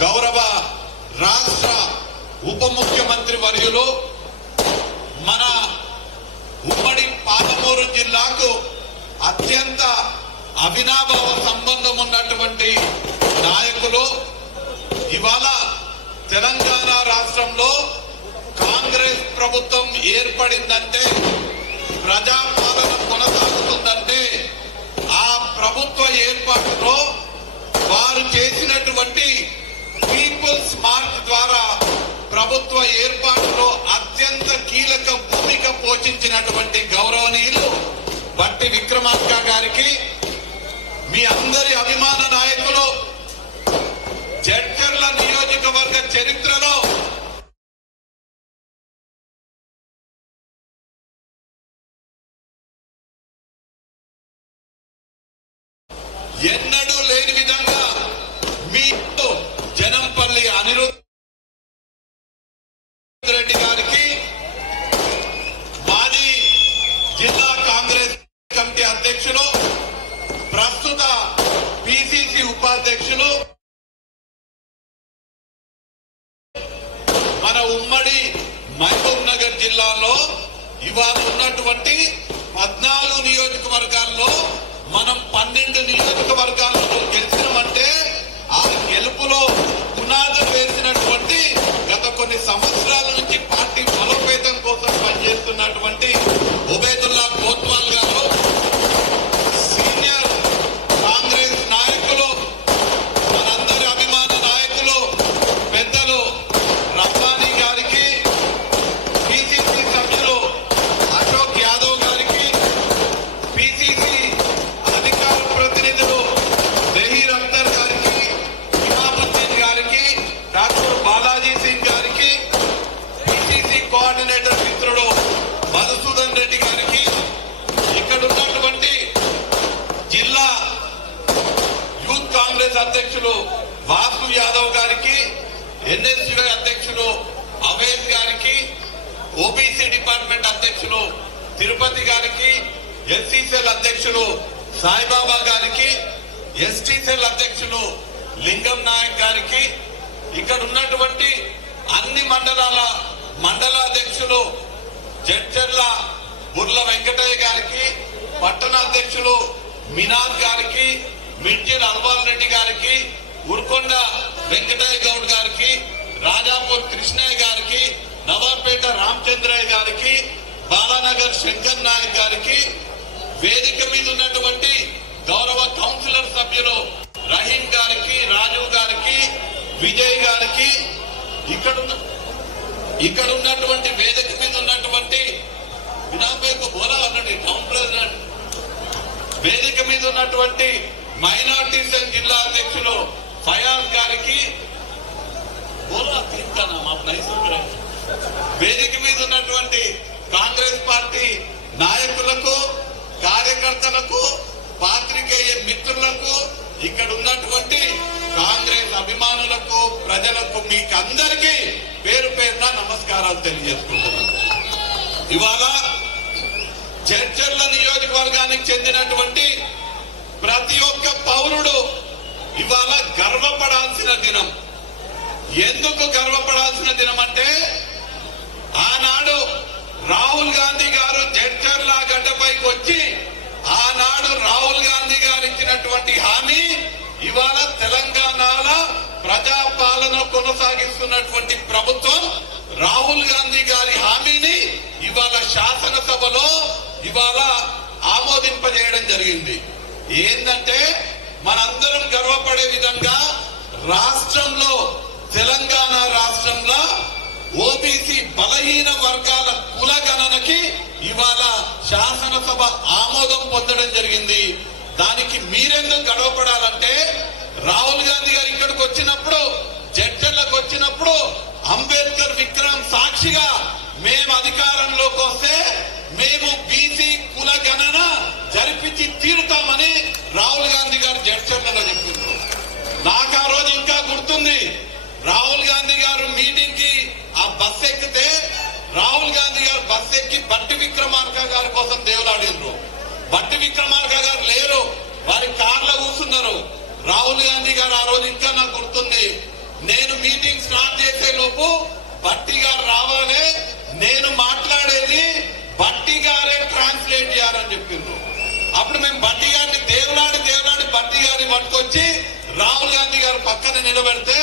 గౌరవ రాష్ట్ర ఉప ముఖ్యమంత్రి వర్యులు మన ఉమ్మడి పాలమూరు జిల్లాకు అత్యంత అవినాభావ సంబంధం ఉన్నటువంటి నాయకులు ఇవాళ తెలంగాణ రాష్ట్రంలో కాంగ్రెస్ ప్రభుత్వం ఏర్పడిందంటే ప్రజాపాలన కొనసాగుతుందంటే ఆ ప్రభుత్వ ఏర్పాటులో వారు చేసినటువంటి పీపుల్స్ మార్చ్ ద్వారా ప్రభుత్వ ఏర్పాటులో అత్యంత కీలక భూమిక పోషించినటువంటి గౌరవనీయులు బట్టి విక్రమార్క గారికి మీ అందరి అభిమాన నాయకులు జడ్చర్ల నియోజకవర్గ చరిత్రలో ఎన్నడూ లేని విధంగా మీకు జనంపల్లి అనిరుద్ధ రెడ్డి గారికి మాజీ జిల్లా కాంగ్రెస్ కమిటీ అధ్యక్షులు ప్రస్తుత పిసిసి ఉపాధ్యక్షులు మన ఉమ్మడి మహబూబ్ నగర్ జిల్లాలో ఇవాళ ఉన్నటువంటి 14 నియోజకవర్గాల్లో మనం 12 నియోజకవర్గాలలో గెలిచినామంటే ఆ గెలుపులో పునాది వేసినటువంటి గత కొన్ని సంవత్సరాల నుంచి పార్టీ బలోపేతం కోసం పనిచేస్తున్నటువంటి ఉబేదుల్లా కోత్వాల్ గారు, సీనియర్ కాంగ్రెస్ నాయకులు, మనందరి అభిమాన నాయకులు పెద్దలు రబ్బానీ గారికి, పిసిసి సభ్యులు అశోక్ యాదవ్ గారికి, పిసిసి అధికార ప్రతినిధులు జహీర్ అఖ్తర్ గారికి, ఇమాముద్దీన్ గారికి, డాక్టర్ బాలాజీ సింగ్ గారికి, పిసిసి కోఆర్డినేటర్ మిత్రుడు మధుసూదన్ రెడ్డి గారికి, ఇక్కడ ఉన్నటువంటి జిల్లా యూత్ కాంగ్రెస్ అధ్యక్షులు వాసు యాదవ్ గారికి, ఎన్ఎస్యుఐ అధ్యక్షులు అవేద్ గారికి, ఓబీసీ డిపార్ట్మెంట్ అధ్యక్షులు తిరుపతి గారికి, ఎస్సీసెల్ అధ్యక్షులు సాయిబాబా గారికి, ఎస్టీసెల్ అధ్యక్షులు లింగం నాయక్ గారికి, ఇక్కడ ఉన్నటువంటి అన్ని మండలాల మండలాధ్యక్షులు జడ్చర్ల బుర్ల వెంకటయ్య గారికి, పట్టణ అధ్యక్షులు మినాద్ గారికి, మిర్జిల్ అల్వాల్ రెడ్డి గారికి, ఉర్కొండ వెంకటయ్య గౌడ్ గారికి, రాజాపూర్ కృష్ణయ్య గారికి, నవాపేట రామచంద్రయ్య గారికి, బాలానగర్ శంకర్ నాయక్ గారికి, వేదిక మీద ఉన్నటువంటి గౌరవ కౌన్సిలర్ సభ్యులు రహీం గారికి, రాజు గారికి, విజయ్ గారికి, ఇక్కడ ఉన్నటువంటి వేదిక మీద ఉన్నటువంటి వినాపేకు బోలా ఉన్నటువంటి టౌన్ ప్రెసిడెంట్, వేదిక మీద ఉన్నటువంటి మైనార్టీ సెల్ జిల్లా అధ్యక్షులు ఫయాజ్ గారికి, వేదిక మీద ఉన్నటువంటి కాంగ్రెస్ పార్టీ నాయకులకు, కార్యకర్తలకు, పాత్రికేయ మిత్రులకు, ఇక్కడ ఉన్నటువంటి కాంగ్రెస్ అభిమానులకు, ప్రజలకు, మీకు అందరికీ పేరు పేరున నమస్కారాలు తెలియజేసుకుంటున్నాను. ఇవాళ చర్చర్ల నియోజకవర్గానికి చెందినటువంటి ప్రతి ఒక్క పౌరుడు ఇవాళ గర్వపడాల్సిన దినం. ఎందుకు గర్వపడాల్సిన దినం అంటే ఆనాడు రాహుల్ గాంధీ గారు జడ్చర్ల గడ్డపైకి వచ్చి ఆనాడు రాహుల్ గాంధీ గారు ఇచ్చినటువంటి హామీ ఇవాళ తెలంగాణలో ప్రజాపాలన కొనసాగిస్తున్నటువంటి ప్రభుత్వం రాహుల్ గాంధీ గారి హామీని ఇవాళ శాసనసభలో ఇవాళ ఆమోదింపజేయడం జరిగింది. ఏంటంటే మనందరం గర్వపడే విధంగా రాష్ట్రంలో, తెలంగాణ రాష్ట్రంలో ఓబీసీ బలహీన వర్గాల కులగణనకి ఇవాళ శాసనసభ ఆమోదం పొందడం జరిగింది. దానికి మీరెందుకు గర్వపడాలంటే రాహుల్ గాంధీ గారు ఇక్కడికి వచ్చినప్పుడు, జడ్చర్లకు వచ్చినప్పుడు అంబేద్కర్ విగ్రహం సాక్షిగా మేము అధికారంలోకి వస్తే మేము బీసీ కుల గణన జరిపించి తీరుతామని రాహుల్ గాంధీ గారు జడ్చర్లలో చెప్పిండ్రు. నాకు ఆ రోజు ఇంకా గుర్తుంది. రాహుల్ గాంధీ గారు మీటింగ్ కి ఆ బస్ ఎక్కితే రాహుల్ గాంధీ గారు బస్ ఎక్కి బట్టి విక్రమార్క గారి కోసం దేవులాడినరు. బట్టి విక్రమార్క గారు లేరు, వారి కార్లో కూర్చున్నారు. రాహుల్ గాంధీ గారు ఆ రోజు ఇంకా నాకు గుర్తుంది, మీటింగ్ స్టార్ట్ చేసే లోపు బట్టి గారు రావాలి, నేను మాట్లాడేది బట్టి గారే ట్రాన్స్లేట్ చేయాలని చెప్పిండ్రు. అప్పుడు మేము బట్టి గారిని దేవులాడి బట్టి గారిని పట్టుకొచ్చి రాహుల్ గాంధీ గారు పక్కన నిలబెడితే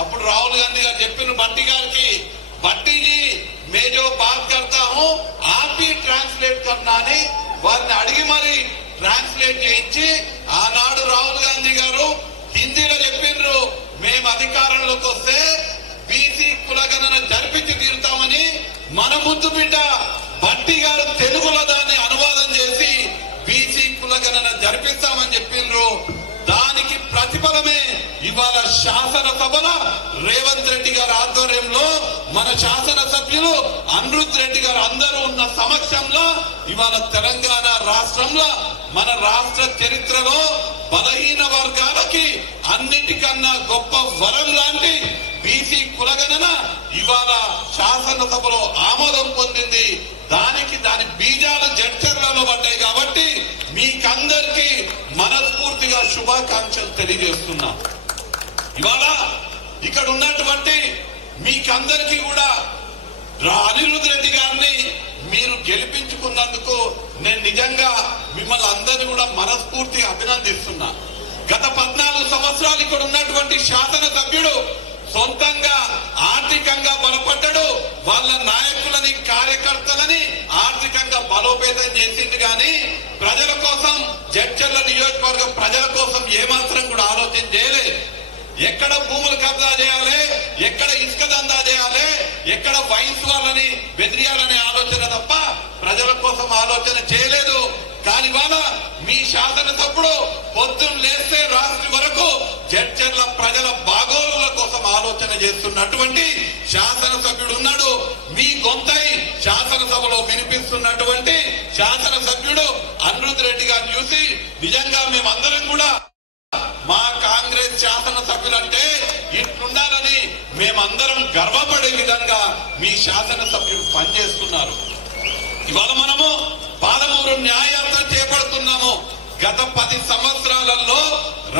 అప్పుడు రాహుల్ గాంధీ గారు చెప్పిన బట్టి గారికి, బట్టి जी मैं जो बात करता हूं आप ही ट्रांसलेट करना అని వారిని అడిగి మరి ట్రాన్స్లేట్ చేయించి ఆనాడు రాహుల్ గాంధీ గారు హిందీలో చెప్పిండ్రు, మేము అధికారంలోకి వస్తే బీసీ కులగణన జరిపించి తీరుతామని. మన ముద్దు బిడ్డ బట్టి గారు తెలుగులో దాన్ని అనువాదం చేసి బీసీ కులగణన జరిపిస్తామని చెప్పిండ్రు. దానికి ప్రతిఫలమే ఇవాళ శాసనసభల రేవంత్ రెడ్డి గారి ఆధ్వర్యంలో మన శాసనసభ్యులు అనిరుద్ రెడ్డి గారు అందరూ ఉన్న సమక్షంలో ఇవాళ తెలంగాణ రాష్ట్రంలో మన రాష్ట్ర చరిత్రలో బలహీన వర్గాలకి అన్నిటికన్నా గొప్ప వరం లాంటి బీసీ కులగణన ఇవాళ శాసనసభలో ఆమోదం పొందింది. దాని బీజాలు జడ్చర్లలో పడ్డాయి. కాబట్టి మీకందరికీ మనస్ఫూర్తిగా శుభాకాంక్షలు తెలియజేస్తున్నా. ఇవాళ ఇక్కడ ఉన్నటువంటి మీకందరికీ కూడా అనిరుద్ రెడ్డి గారిని మీరు గెలిపించుకున్నందుకు నేను నిజంగా మిమ్మల్ని అందరినీ కూడా మనస్ఫూర్తిగా అభినందిస్తున్నా. గత 14 సంవత్సరాలు ఇక్కడ ఉన్నటువంటి శాసనసభ్యుడు సొంతంగా ఆర్థికంగా బలపడ్డాడు, వాళ్ళ నాయకులని కార్యకర్తలని ఆర్థికంగా బలోపేతం చేసింది. కానీ ప్రజల కోసం, జడ్చర్ల నియోజకవర్గ ప్రజల కోసం ఏమాత్రం కూడా ఆలోచన చేయలేదు. ఎక్కడ భూములు కబ్జా చేయాలి, ఎక్కడ ఇసుక దందా చేయాలి, ఎక్కడ వైన్స్ వాళ్ళని బెదిరియాలనే ఆలోచన తప్ప ప్రజల కోసం ఆలోచన చేయలేదు. కానీ వాళ్ళ మీ శాసనసభ్యుడు పొద్దున్న లేస్తే రాత్రి వరకు జడ్చర్ల ప్రజల బాగోగుల కోసం ఆలోచన చేస్తున్నటువంటి శాసనసభ్యుడు ఉన్నాడు. మీ గొంతై శాసనసభలో వినిపిస్తున్నటువంటి శాసనసభ్యుడు అనిరుద్ రెడ్డి గారిని చూసి నిజంగా మేమందరం కూడా మా కాంగ్రెస్ శాసనసభ్యులంటే ఇట్లుండాలని మేమందరం గర్వపడే విధంగా మీ శాసనసభ్యులు పనిచేస్తున్నారు. ఇవాళ మనము పాలమూరు న్యాయయాత్ర చేపడుతున్నాము. గత 10 సంవత్సరాలలో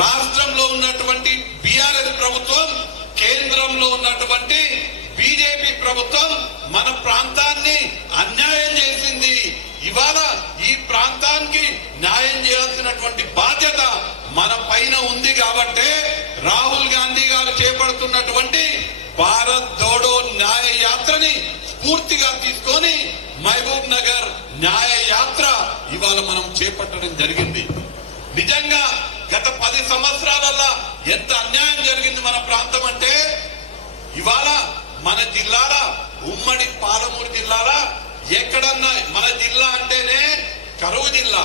రాష్ట్రంలో ఉన్నటువంటి బీఆర్ఎస్ ప్రభుత్వం, కేంద్రంలో ఉన్నటువంటి బీజేపీ ప్రభుత్వం మన ప్రాంతాన్ని అన్యాయం చేసింది. ఇవాళ ఈ ప్రాంతానికి న్యాయం చేయాల్సినటువంటి బాధ్యత మన పైన ఉంది. కాబట్టి రాహుల్ గాంధీ గారు చేపడుతున్నటువంటి భారత్ జోడో న్యాయ యాత్రని స్ఫూర్తిగా తీసుకొని మహబూబ్ నగర్ న్యాయ యాత్ర ఇవాళ మనం చేపట్టడం జరిగింది. నిజంగా గత 10 సంవత్సరాలలో ఎంత అన్యాయం జరిగింది మన ప్రాంతం అంటే, ఇవాళ మన జిల్లాల ఉమ్మడి పాలమూరు జిల్లాల ఎక్కడన్నా మన జిల్లా అంటేనే కరువు జిల్లా,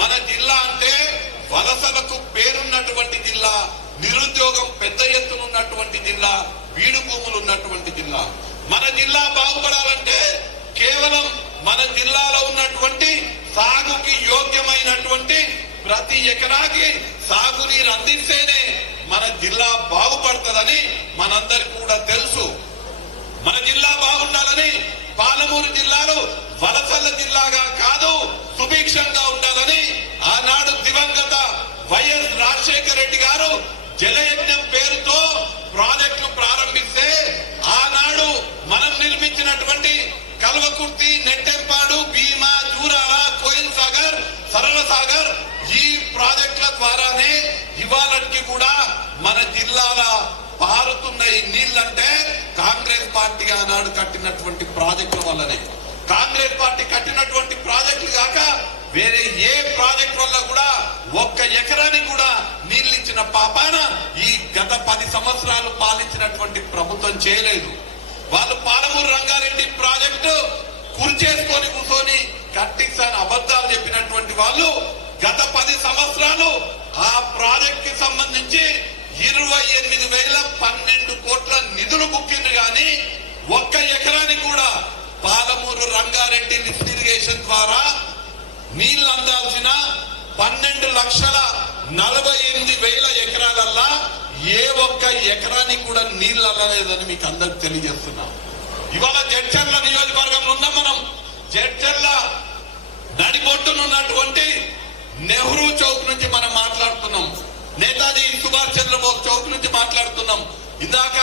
మన జిల్లా అంటే వలసలకు పేరున్నటువంటి జిల్లా, నిరుద్యోగం పెద్ద ఎత్తున ఉన్నటువంటి జిల్లా, బీడు భూములు ఉన్నటువంటి జిల్లా. మన జిల్లా బాగుపడాలంటే కేవలం మన జిల్లాలో ఉన్నటువంటి సాగుకి యోగ్యమైనటువంటి ప్రతి ఎకరాకి సాగునీరు అందిస్తేనే మన జిల్లా బాగుపడుతుందని మనందరికీ కూడా తెలుసు. మన జిల్లా బాగుండాలని పాలమూరు జిల్లాలో వలసల జిల్లాగా కాదు సుభిక్షంగా ఉండాలని ఆనాడు దివంగత వైఎస్ రాజశేఖర రెడ్డి గారు జలయజ్ఞం పేరుతో ప్రాజెక్టులు ప్రారంభిస్తే ఆనాడు మనం నిర్మించినటువంటి కల్వకుర్తి, నెట్టెంపాడు, భీమా, జూరాల, కోయిల్ సాగర్, సరళ సాగర్ ఈ ప్రాజెక్టుల ద్వారానే ఇవాళకి కూడా మన జిల్లాల పారుతున్న ఈ నీళ్లంటే కాంగ్రెస్ పార్టీ ఆనాడు కట్టినటువంటి ప్రాజెక్టుల వల్లనే. కాంగ్రెస్ పార్టీ కట్టినటువంటి ప్రాజెక్టులు కాక వేరే ఏ ప్రాజెక్ట్ వల్ల కూడా ఒక్క ఎకరానికి కూడా నీళ్లు ఇచ్చిన పాపాన ఈ గత 10 సంవత్సరాలు పాలించినటువంటి ప్రభుత్వం చేయలేదు. వాళ్ళు పాలమూరు రంగారెడ్డి ప్రాజెక్టు కుర్చేసుకొని కూర్చొని కట్టిస్తాను అబద్ధాలు చెప్పినటువంటి వాళ్ళు గత 10 సంవత్సరాలు ఆ ప్రాజెక్ట్ కి సంబంధించి 28,012 కోట్ల నిధులు బుక్కింది. కానీ ఒక్క ఎకరానికి కూడా పాలమూరు రంగారెడ్డి లిఫ్ట్ ఇరిగేషన్ ద్వారా నీళ్లు అందాల్సిన 12,48,000 ఎకరాలల్లా ఏ ఒక్క ఎకరానికి కూడా నీళ్లు అల్లలేదని మీకు అందరికి తెలియజేస్తున్నాం. ఇవాళ జడ్చర్ల నియోజకవర్గంలో ఉన్నాం. మనం జడ్చర్ల నడిబొట్టునున్నటువంటి నెహ్రూ చౌక్ నుంచి మనం మాట్లాడుతున్నాం, నేతాజీ సుభాష్ చంద్రబోస్ చౌక్ నుంచి మాట్లాడుతున్నాం. ఇందాక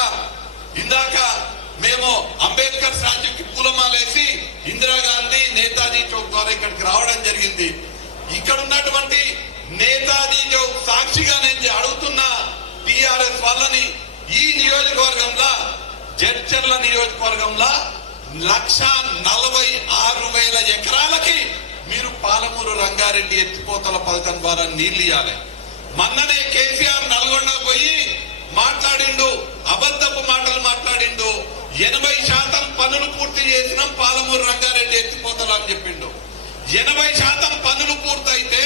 జరిగింది. ఇక్కడ ఉన్నటువంటి నేతాజీ చౌక్ సాక్షిగా నేను అడుగుతున్న టిఆర్ఎస్ వాళ్ళని, ఈ నియోజకవర్గంలో జడ్చర్ల నియోజకవర్గంలో 1,46,000 ఎకరాలకి మీరు పాలమూరు రంగారెడ్డి ఎత్తిపోతల పథకం ద్వారా నీళ్లు ఇవ్వాలి. మొన్ననే కేసీఆర్ నల్గొండ పోయి మాట్లాడిండు, అబద్ధపు మాటలు మాట్లాడిండు. 80% పనులు పూర్తి చేసినాం పాలమూరు రంగారెడ్డి ఎత్తిపోతలు అని చెప్పిండు. 80% పనులు పూర్తయితే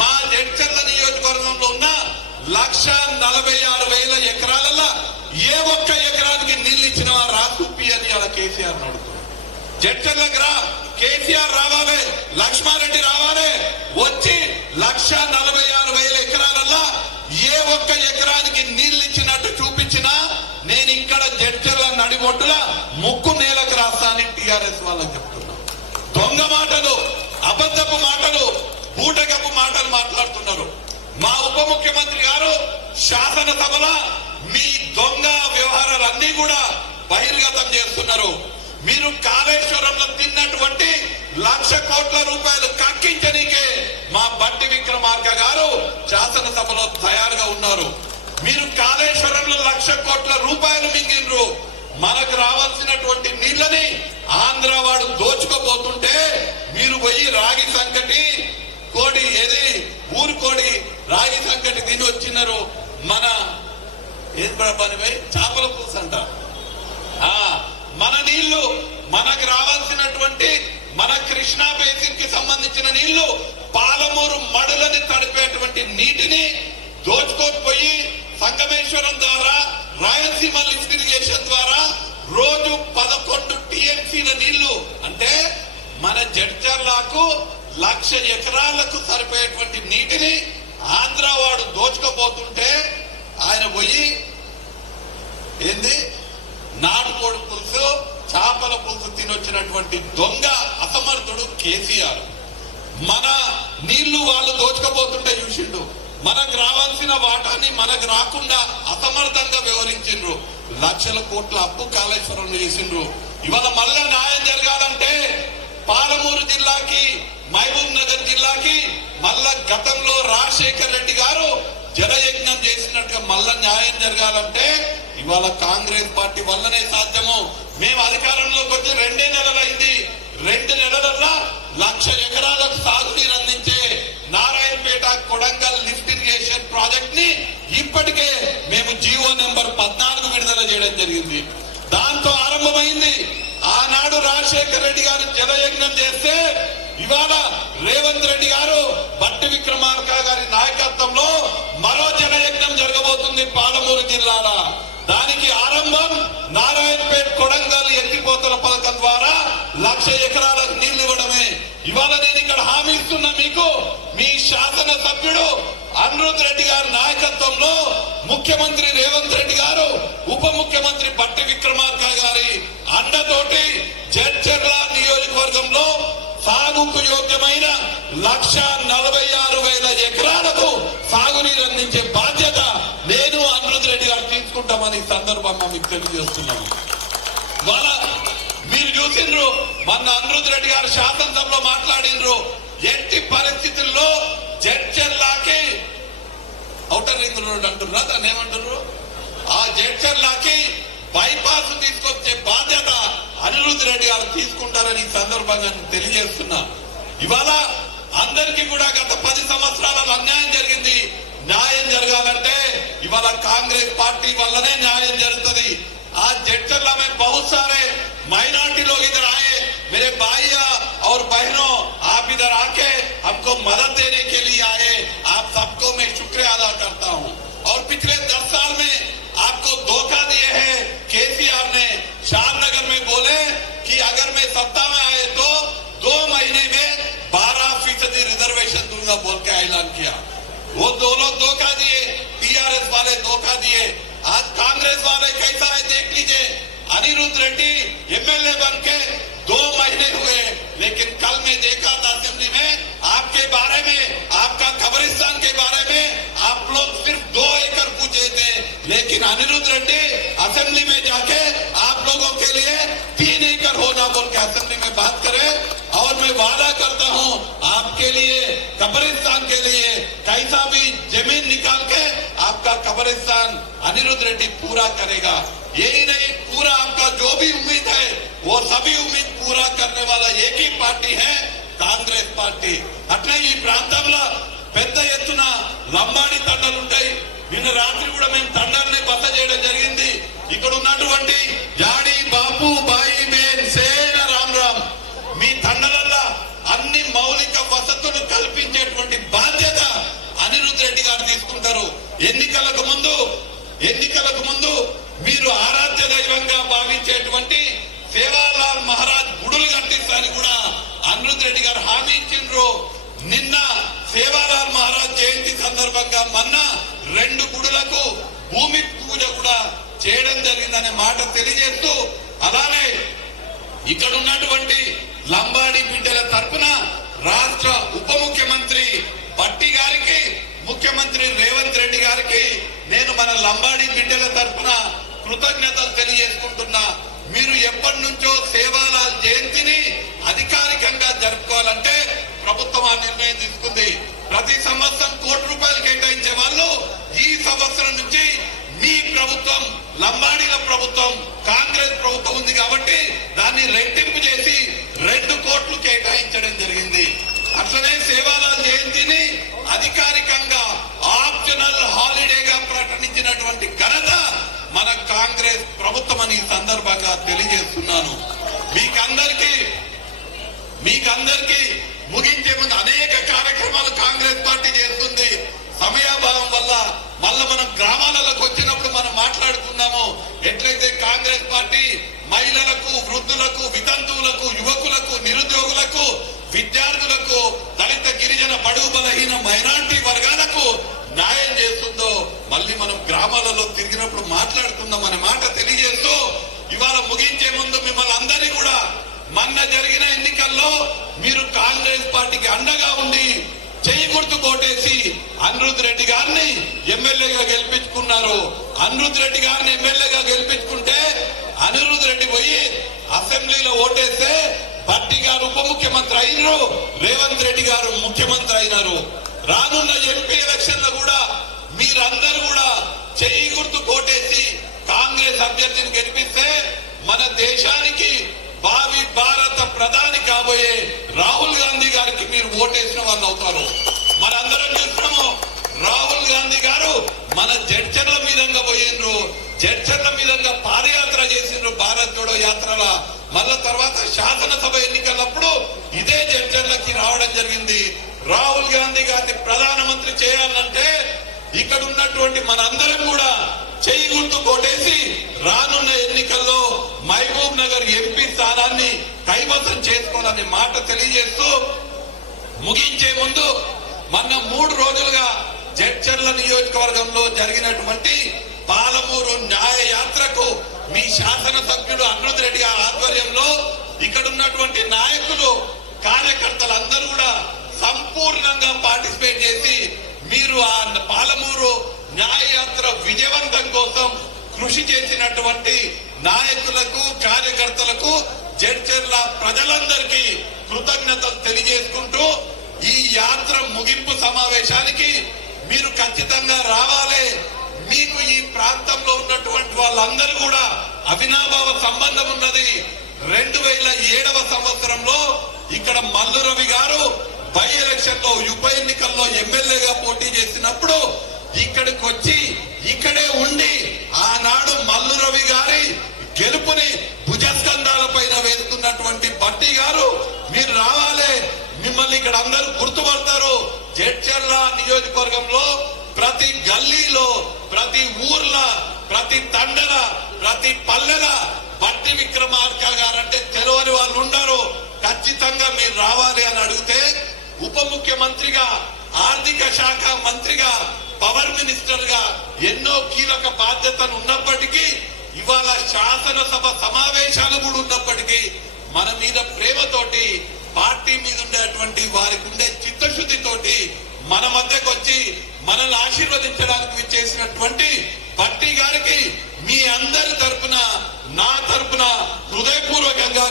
మా జడ్చర్ల నియోజకవర్గంలో ఉన్న 1,46,000 ఎకరాలలో ఏ ఒక్క ఎకరానికి నీళ్లు ఇచ్చిన రాసూపి అని అలా కేసీఆర్ అడుగుతారు. జడ్చర్లకు రా, కేసీఆర్ రావాలి, లక్ష్మారెడ్డి రావాలి, వచ్చి 1,46,000 ఎకరాలలో ఏ ఒక్క ఎకరానికి నీళ్లు ఇచ్చినట్టు చూపించినా నేను ఇక్కడ జడ్చర్ల నడిబొట్టుల ముక్కు నేలకు రాస్తానని టిఆర్ఎస్ వాళ్ళకి చెప్తున్నా. దొంగ మాటలు, అబద్ధపు మాటలు, బూటకపు మాటలు మాట్లాడుతున్నారు. మా ఉప ముఖ్యమంత్రి గారు శాసనసభలో మీ దొంగ వ్యవహారాలన్నీ కూడా బహిర్గతం చేస్తున్నారు. మీరు కాళేశ్వరంలో తిన్నటువంటి 1,00,000 కోట్ల రూపాయలు కక్కించడానికే మా బట్టి విక్రమార్క గారు శాసనసభలో తయారుగా ఉన్నారు. మీరు కాళేశ్వరంలో 1,00,000 కోట్ల రూపాయలు మింగినరు. మనకు రావాల్సినటువంటి నీళ్ళని ఆంధ్ర వాడు దోచుకోబోతుంటే మీరు పోయి రాగి సంకటి కోడి, ఏది ఊరు కోడి రాగి సంకటి తిని వచ్చినారు. మన ఏం పనిపై చేపల పులుసు అంట. మన నీళ్లు, మనకు రావాల్సినటువంటి మన కృష్ణా బేసిన్ కి సంబంధించిన నీళ్లు, పాలమూరు మడులని తడిపేటువంటి నీటిని దోచుకోకపోయి సంగమేశ్వరం ద్వారా, రాయలసీమ లిఫ్ట్ ఇరిగేషన్ ద్వారా రోజు 11 టీఎంసీల నీళ్లు, అంటే మన జడ్చర్లకు 1,00,000 ఎకరాలకు సరిపోయేటువంటి నీటిని ఆంధ్ర వాడు దోచుకోబోతుంటే ఆయన పోయి ఏంది నాటుకోడి పులుసు, చేపల పులుసు తినొచ్చినటువంటి దొంగ అసమర్థుడు కేసీఆర్. మన నీళ్లు వాళ్ళు దోచుకోబోతుంటే చూసిండు. మనకు రావాల్సిన వాటాన్ని మనకు రాకుండా అసమర్థంగా వ్యవహరించిండ్రు. 1,00,000 కోట్ల అప్పు కాళేశ్వరం చేసిండ్రు. ఇవాళ మళ్ళా న్యాయం జరగాలంటే పాలమూరు జిల్లాకి, మహబూబ్ నగర్ జిల్లాకి మళ్ళా గతంలో రాజశేఖర్ రెడ్డి గారు జలయజ్ఞం చేసినట్టుగా మళ్ళా న్యాయం జరగాలంటే ఇవాళ కాంగ్రెస్ పార్టీ వల్లనే సాధ్యము. మేము అధికారంలోకి వచ్చి 2 నెలలైంది. 2 నెలలల్లో 1,00,000 ఎకరాలకు సాగునీరు అందించే Narayanpet Kodangal lift irrigation project ని ఇప్పటికే మేము జీవో నెంబర్ 14 విడుదల చేయడం జరిగింది. దాంతో ఆరంభమైంది. ఆనాడు రాజశేఖర్ రెడ్డి గారు జలయజ్ఞం చేస్తే ఇవాళ రేవంత్ రెడ్డి గారు, బట్టి విక్రమార్క గారి నాయకత్వంలో మరో జలయజ్ఞం జరగబోతుంది పాలమూరు జిల్లాలో. దానికి ఆరంభం నారాయణపేట కొడంగల్ ఎత్తిపోతల పథకం ద్వారా 1,00,000 ఎకరాలకు నీళ్లు ఇవ్వడమే. ఇవాళ నేను ఇక్కడ హామీ ఇస్తున్నా మీకు, మీ శాసన సభ్యుడు అనిరుద్ రెడ్డి గారి నాయకత్వంలో ముఖ్యమంత్రి రేవంత్ రెడ్డి గారు, ఉప ముఖ్యమంత్రి బట్టి విక్రమార్క గారి అండతోటి జడ్చర్ల నియోజకవర్గంలో సాగుకు యోగ్యమైన 1,46,000 ఎకరాలకు సాగునీరు అందించే బాధ్యత నేను అనిరుద్ రెడ్డి గారు తీసుకుంటామని సందర్భంగా మీకు తెలియజేస్తున్నాను. వాళ్ళ మీరు చూసిండ్రు, మొన్న అనిరుద్ రెడ్డి గారు శాసనసభలో మాట్లాడినరు. ఎట్టి పరిస్థితుల్లో జడ్చర్లాకి ఔటర్ రింగ్ రోడ్ అంటున్నా, దాన్ని ఏమంటారు, ఆ జడ్చర్లాకి బైపాస్ తీసుకొచ్చే బాధ్యత అనిరుద్ రెడ్డి గారు తీసుకుంటారని ఈ సందర్భంగా తెలియజేస్తున్నా. ఇవాళ అందరికీ కూడా గత 10 సంవత్సరాలలో అన్యాయం జరిగింది. న్యాయం జరగాలంటే ఇవాళ కాంగ్రెస్ పార్టీ వల్లనే న్యాయం జరుగుతుంది. आज जेठरला में बहुत सारे माइनॉरिटी लोग इधर आए, मेरे भाई और बहनों, आप इधर आके हमको मदद देने के लिए आए, आप सबको मैं शुक्रिया अदा करता हूँ। और पिछले 10 साल में आपको धोखा दिए हैं केसीआर ने। शाहनगर में बोले कि अगर मैं सत्ता में आए तो 2 महीने में 12% रिजर्वेशन दूंगा बोल के ऐलान किया। वो 2 लोग धोखा दिए, टीआरएस वाले धोखा दिए। आज कांग्रेस वाले कैसा है देख लीजिए। अनिरुद्ध रेड्डी एमएलए बन के 2 महीने हुए, लेकिन कल मैं देखा था असेंबली में आपके बारे में, आपका कब्रिस्तान के बारे में आप लोग सिर्फ 2 एकड़ पूछे थे, लेकिन अनिरुद्ध रेड्डी असेंबली में जाके आप लोगों के लिए 3 एकड़ होना बोल के असेंबली में बात करे। और मैं वादा करता हूँ आपके लिए कब्रिस्तान के लिए कैसा भी जमीन निकाल के आपका कब्रिस्तान अनिरुद्ध रेड्डी पूरा करेगा। यही नहीं, पूरा आपका जो भी उम्मीद है वो सभी उम्मीद पूरा करने वाला एक ही पार्टी है, కాంగ్రెస్ పార్టీ। అట్లా ఈ ప్రాంతంలో పెద్ద ఎత్తున లంబాడి తండాలు ఉంటాయి। నిన్న రాత్రి కూడా మేము తండాలని బస చేయడం జరిగింది। ఇక్కడ ఉన్నటువంటి జాడి బాపు బాయి బేన్ సేన రామ్ రామ్ మీ తండాలలో అన్ని మౌలిక వసతులు కల్పించేటువంటి బాధ్యత అనిరుద్ధ్ రెడ్డి గారు తీసుకుంటారు। ఎన్నికలకు ముందు మీరు ఆరాధ్య దైవంగా భావించేటువంటి సేవాలాల్ మహారాజ్ గుడులు కట్టిస్తారని కూడా అనిరుద్ధ్ రెడ్డి గారు హామీ ఇచ్చిండ్రు। నిన్న సేవాలాల్ మహారాజ్ జయంతి సందర్భంగా మొన్న 2 గుడులకు భూమి పూజ కూడా చేయడం జరిగిందనే మాట తెలియజేస్తూ, అలానే ఇక్కడ ఉన్నటువంటి లంబాడి బిడ్డల తరపున రాష్ట్ర ఉప ముఖ్యమంత్రి భట్టి గారికి, ముఖ్యమంత్రి రేవంత్ రెడ్డి గారికి నేను మన లంబాడి బిడ్డల తరపున కృతజ్ఞతలు తెలియజేసుకుంటున్నా। మీరు ఎప్పటి నుంచో సేవాలాల్ జయంతిని అధికారికంగా జరుపుకోవాలంటే ప్రభుత్వం ఆ నిర్ణయం తీసుకుంది। ప్రతి సంవత్సరం ₹1 కేటాయించే వాళ్ళు ఈ సంవత్సరం నుంచి మీ ప్రభుత్వం, లంబాడీల ప్రభుత్వం, కాంగ్రెస్ ప్రభుత్వం ఉంది కాబట్టి దాన్ని రెట్టింపు చేసి 2 కోట్లు కేటాయించడం జరిగింది। అట్లనే సేవాలాల్ జయంతిని అధికారికంగా ఆప్షనల్ హాలిడేగా ప్రకటించినటువంటి ఘనత మన కాంగ్రెస్ ప్రభుత్వం అని సందర్భంగా తెలియజేస్తున్నాను। మీకందరికీ ముగించే ముందు అనేక కార్యక్రమాలు కాంగ్రెస్ పార్టీ చేస్తుంది। సమయాభావం వల్ల మళ్ళా మనం గ్రామాలకు వచ్చినప్పుడు మనం మాట్లాడుకుందాము। ఎట్లయితే కాంగ్రెస్ పార్టీ మహిళలకు, వృద్ధులకు, వితంతువులకు, యువకులకు, నిరుద్యోగులకు, విద్యార్థులకు, దళిత, గిరిజన, బడుగు బలహీన మైనారిటీ వర్గాలకు న్యాయం చేస్తుందో మళ్ళీ మనం గ్రామాలలో తిరిగినప్పుడు మాట్లాడుకుందాం అనే మాట తెలియజేస్తూ, ఇవాళ ముగించే ముందు మిమ్మల్ని అందరినీ కూడా మొన్న జరిగిన ఎన్నికల్లో మీరు కాంగ్రెస్ పార్టీకి అండగా ఉండి చెయ్యి గుర్తు కోటేసి అనిరుద్ధ్ రెడ్డి గారిని ఎమ్మెల్యేగా గెలిపించుకున్నారు। అనిరుద్ధ్ రెడ్డి గారిని ఎమ్మెల్యేగా గెలిపించుకుంటే అనిరుద్ధ్ రెడ్డి పోయి అసెంబ్లీలో ఓటేస్తే భట్టి గారు ఉప ముఖ్యమంత్రి అయినారు, రేవంత్ రెడ్డి గారు ముఖ్యమంత్రి అయినారు। రానున్న ఎంపీ ఎలక్షన్ లో కూడా మీరందరూ కూడా చెయ్యి గుర్తు కోటేసి కాంగ్రెస్ అభ్యర్థిని గెలిపిస్తే మన దేశానికి భావి భారత ప్రధాని కాబోయే రాహుల్ గాంధీ గారికి మీరు ఓటేసిన వాళ్ళు అవుతారు। మనందరం చూస్తున్నాము, రాహుల్ గాంధీ గారు మన జడ్చర్ల మీదంగా పోయిండ్రు, జడ్చర్ల మీదంగా పాదయాత్ర చేసిండ్రు భారత్ జోడో యాత్రల। మళ్ళా తర్వాత శాసనసభ ఎన్నికలప్పుడు ఇదే జడ్చర్లకి రావడం జరిగింది। రాహుల్ గాంధీ గారిని ప్రధానమంత్రి చేయాలంటే ఇక్కడ ఉన్నటువంటి మనందరం కూడా చెయ్యి గుర్తు కొట్టేసి రానున్న ఎన్నికల్లో మహబూబ్ నగర్ ఎంపీ స్థానాన్ని కైవసం చేసుకోవాలనే మాట తెలియజేస్తూ, ముగించే ముందు మొన్న 3 రోజులుగా జడ్చర్ల నియోజకవర్గంలో జరిగినటువంటి పాలమూరు న్యాయ యాత్రకు మీ శాసనసభ్యుడు అనిరుద్ధ్ రెడ్డి గారి ఆధ్వర్యంలో ఇక్కడ ఉన్నటువంటి నాయకులు, కార్యకర్తలందరూ కూడా సంపూర్ణంగా పార్టిసిపేట్ చేసి మీరు ఆ పాలమూరు న్యాయయాత్ర విజయవంతం కోసం కృషి చేసినటువంటి నాయకులకు, కార్యకర్తలకు, జడ్చర్ల ప్రజలందరికీ కృతజ్ఞతలు తెలియజేసుకుంటూ, ఈ యాత్ర ముగింపు సమావేశానికి మీరు ఖచ్చితంగా రావాలి। మీకు ఈ ప్రాంతంలో ఉన్నటువంటి వాళ్ళందరూ కూడా అవినాభావ సంబంధం ఉన్నది। 2007వ సంవత్సరంలో ఇక్కడ మల్లు రవి గారు బై ఎలక్షన్ లో, ఉప ఎన్నికల్లో ఎమ్మెల్యేగా పోటీ చేసినప్పుడు ఇక్కడికి వచ్చి ఇక్కడే ఉండి ఆనాడు మల్లు రవి గారి గెలుపుని భుజస్కంధాల పైన వేస్తున్నటువంటి భట్టి గారు మీరు రావాలి, మిమ్మల్ని ఇక్కడ అందరూ గుర్తుపడతారు। జడ్చర్ల నియోజకవర్గంలో ప్రతి గల్లీలో, ప్రతి ఊర్లో, ప్రతి తండల, ప్రతి పల్లెల భట్టి విక్రమార్క గారంటే తెలియని వాళ్ళు ఉండరు। ఖచ్చితంగా మీరు రావాలి అని అడిగితే ఉప ముఖ్యమంత్రిగా, ఆర్థిక శాఖ మంత్రిగా, పవర్ మినిస్టర్ గా ఎన్నో కీలక బాధ్యతలు ఉన్నప్పటికీ, ఇవాళ శాసనసభ సమావేశాలు కూడా ఉన్నప్పటికీ మన మీద ప్రేమతోటి, పార్టీ మీద ఉండేటువంటి వారికి ఉండే చిత్తశుద్ధితోటి మన మధ్యకు వచ్చి మనల్ని ఆశీర్వదించడానికి చేసినటువంటి భట్టి గారికి మీ అందరి తరపున, నా తరపున హృదయపూర్వకంగా